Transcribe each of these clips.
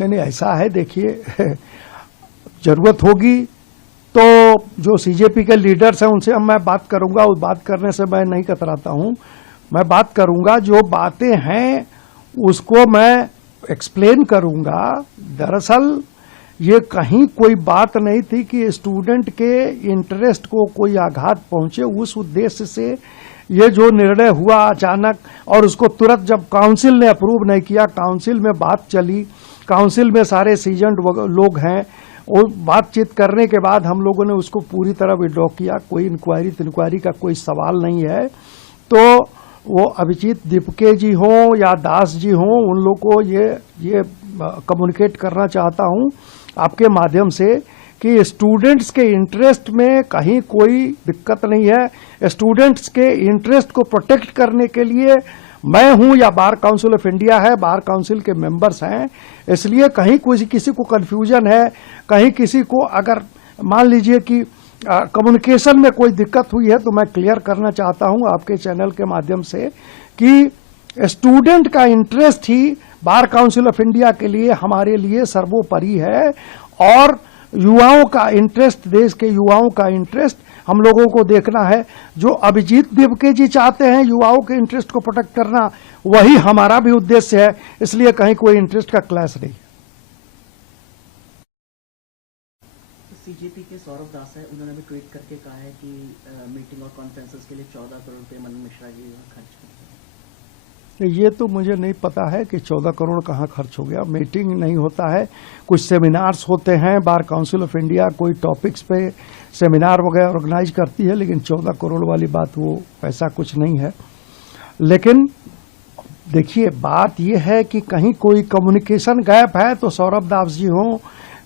नहीं, ऐसा है, देखिए जरूरत होगी तो जो सीजेपी के लीडर्स हैं उनसे मैं बात करूंगा। उस बात करने से मैं नहीं कतराता हूं, मैं बात करूंगा, जो बातें हैं उसको मैं एक्सप्लेन करूंगा। दरअसल ये कहीं कोई बात नहीं थी कि स्टूडेंट के इंटरेस्ट को कोई आघात पहुंचे, उस उद्देश्य से ये जो निर्णय हुआ अचानक, और उसको तुरंत जब काउंसिल ने अप्रूव नहीं किया, काउंसिल में बात चली, काउंसिल में सारे सीजन्ड लोग हैं, और बातचीत करने के बाद हम लोगों ने उसको पूरी तरह विड्रॉ किया। कोई इंक्वायरी का कोई सवाल नहीं है। तो वो अभिजीत दीपके जी हों या दास जी हों, उन लोग को ये कम्युनिकेट करना चाहता हूं आपके माध्यम से कि स्टूडेंट्स के इंटरेस्ट में कहीं कोई दिक्कत नहीं है। स्टूडेंट्स के इंटरेस्ट को प्रोटेक्ट करने के लिए मैं हूं या बार काउंसिल ऑफ इंडिया है, बार काउंसिल के मेंबर्स हैं, इसलिए कहीं किसी को कंफ्यूजन है, कहीं किसी को अगर मान लीजिए कि कम्युनिकेशन में कोई दिक्कत हुई है, तो मैं क्लियर करना चाहता हूं आपके चैनल के माध्यम से कि स्टूडेंट का interest he bar council of India के लिए, हमारे लिए सर्वोपरि है, और युवाओं का इंटरेस्ट, देश के युवाओं का इंटरेस्ट हम लोगों को देखना है। जो अभिजीत दीपके जी चाहते हैं युवाओं के इंटरेस्ट को प्रोटेक्ट करना, वही हमारा भी उद्देश्य है, इसलिए कहीं कोई इंटरेस्ट का क्लैश नहीं। सीजेपी के सौरभ दास है, उन्होंने भी ट्वीट करके कहा है कि मीटिंग और कॉन्फ्रेंसेस के लिए 14 करोड़ रुपए मनन मिश्रा जी खर्च करते हैं। ये तो मुझे नहीं पता है कि 14 करोड़ कहाँ खर्च हो गया। मीटिंग नहीं होता है, कुछ सेमिनार्स होते हैं, बार काउंसिल ऑफ इंडिया कोई टॉपिक्स पे सेमिनार वगैरह ऑर्गेनाइज करती है, लेकिन 14 करोड़ वाली बात वो ऐसा कुछ नहीं है। लेकिन देखिए, बात ये है कि कहीं कोई कम्युनिकेशन गैप है तो सौरभ दास जी हों,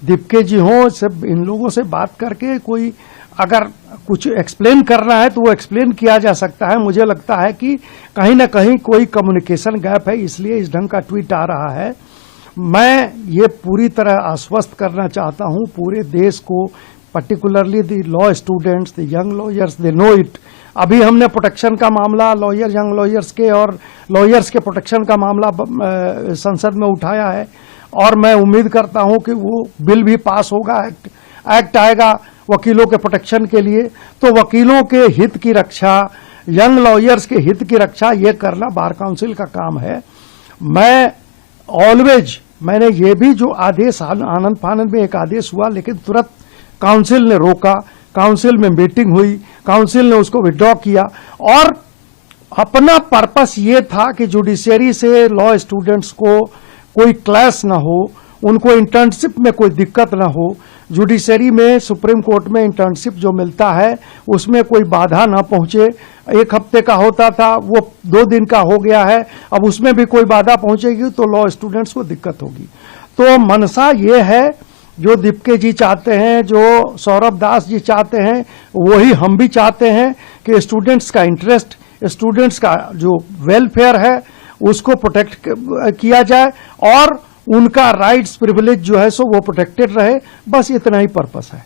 दीपके जी हों, सब इन लोगों से बात करके कोई अगर कुछ एक्सप्लेन करना है तो वो एक्सप्लेन किया जा सकता है। मुझे लगता है कि कहीं ना कहीं कोई कम्युनिकेशन गैप है, इसलिए इस ढंग का ट्वीट आ रहा है। मैं ये पूरी तरह आश्वस्त करना चाहता हूं पूरे देश को, particularly the law students, the young lawyers, they know it. अभी हमने प्रोटेक्शन का मामला लॉयर, यंग लॉयर्स के और लॉयर्स के प्रोटेक्शन का मामला संसद में उठाया है, और मैं उम्मीद करता हूं कि वो बिल भी पास होगा, एक्ट आएगा वकीलों के प्रोटेक्शन के लिए। तो वकीलों के हित की रक्षा, यंग लॉयर्स के हित की रक्षा, ये करना बार काउंसिल का काम है। मैं ऑलवेज, मैंने ये भी जो आदेश आनंद फानंद में एक आदेश हुआ, लेकिन तुरंत काउंसिल ने रोका, काउंसिल में मीटिंग हुई, काउंसिल ने उसको विड्रॉ किया, और अपना पर्पस ये था कि जुडिशियरी से लॉ स्टूडेंट्स को कोई क्लैश ना हो, उनको इंटर्नशिप में कोई दिक्कत ना हो। जुडिशरी में, सुप्रीम कोर्ट में इंटर्नशिप जो मिलता है उसमें कोई बाधा ना पहुंचे। 1 हफ्ते का होता था, वो 2 दिन का हो गया है, अब उसमें भी कोई बाधा पहुंचेगी तो लॉ स्टूडेंट्स को दिक्कत होगी। तो मनसा ये है, जो दीपके जी चाहते हैं, जो सौरभ दास जी चाहते हैं, वही हम भी चाहते हैं कि स्टूडेंट्स का इंटरेस्ट, स्टूडेंट्स का जो वेलफेयर है उसको प्रोटेक्ट किया जाए, और उनका राइट्स प्रिविलेज जो है सो वो प्रोटेक्टेड रहे। बस इतना ही पर्पस है।